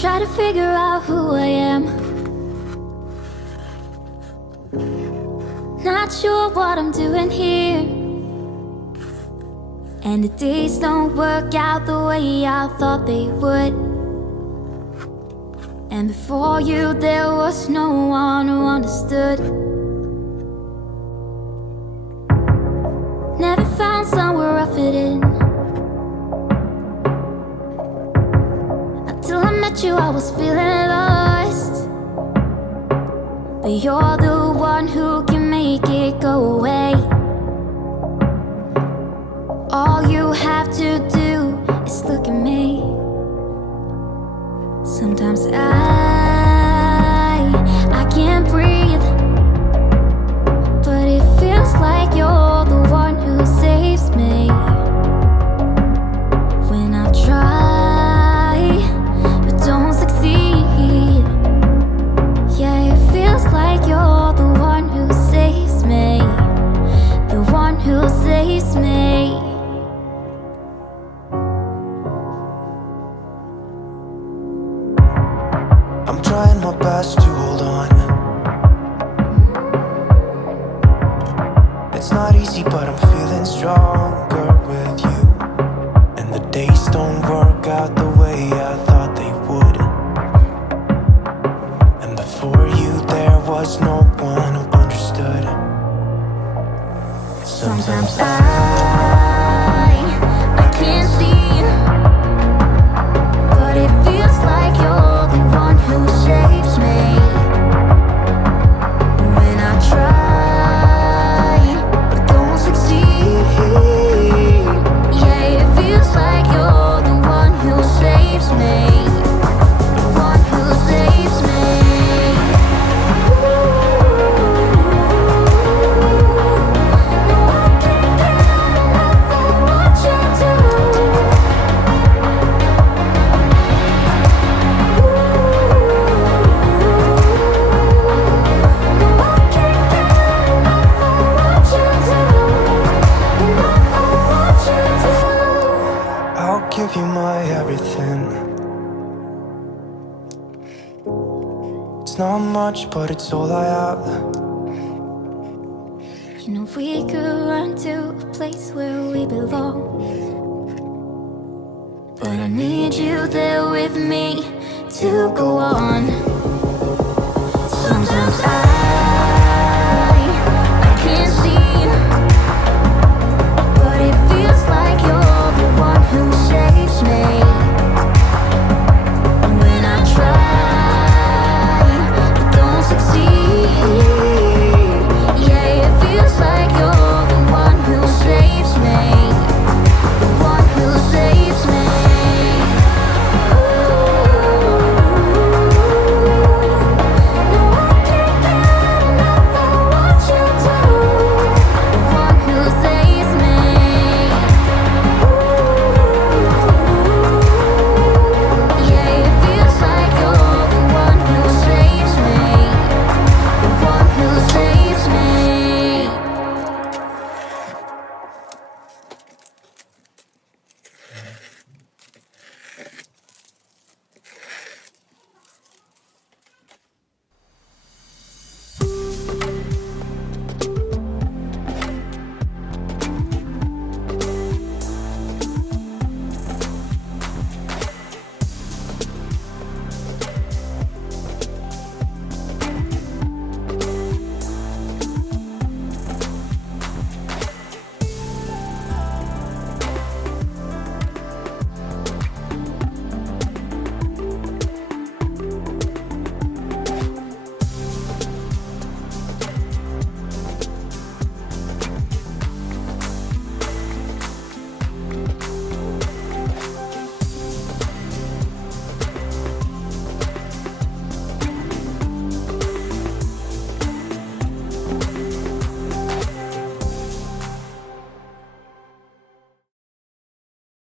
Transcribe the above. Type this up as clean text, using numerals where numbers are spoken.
Try to figure out who I am. Not sure what I'm doing here, and the days don't work out the way I thought they would. And before you there was no one who understood. Never found somewhere I fit in. Until I met you, I was feeling lost. But you're the one who can make it go away. All you have to do is look at me. Sometimes I can't breathe, but it feels like you're the one who saves me. When I try but don't succeed, yeah, it feels like you're the one who saves me, the one who saves me. I'm trying my best to hold on. It's not easy, but I'm feeling stronger with you. And the days don't work out the way I thought they would. And before you there was no one who understood. Sometimes I can't see, but it feels like you're the one who saves me. When I try but don't succeed, yeah, it feels like you're the one who saves me, the one who saves me. I'll give you my everything. It's not much, but it's all I have. You know we could run to a place where we belong, but I need you there with me to go on.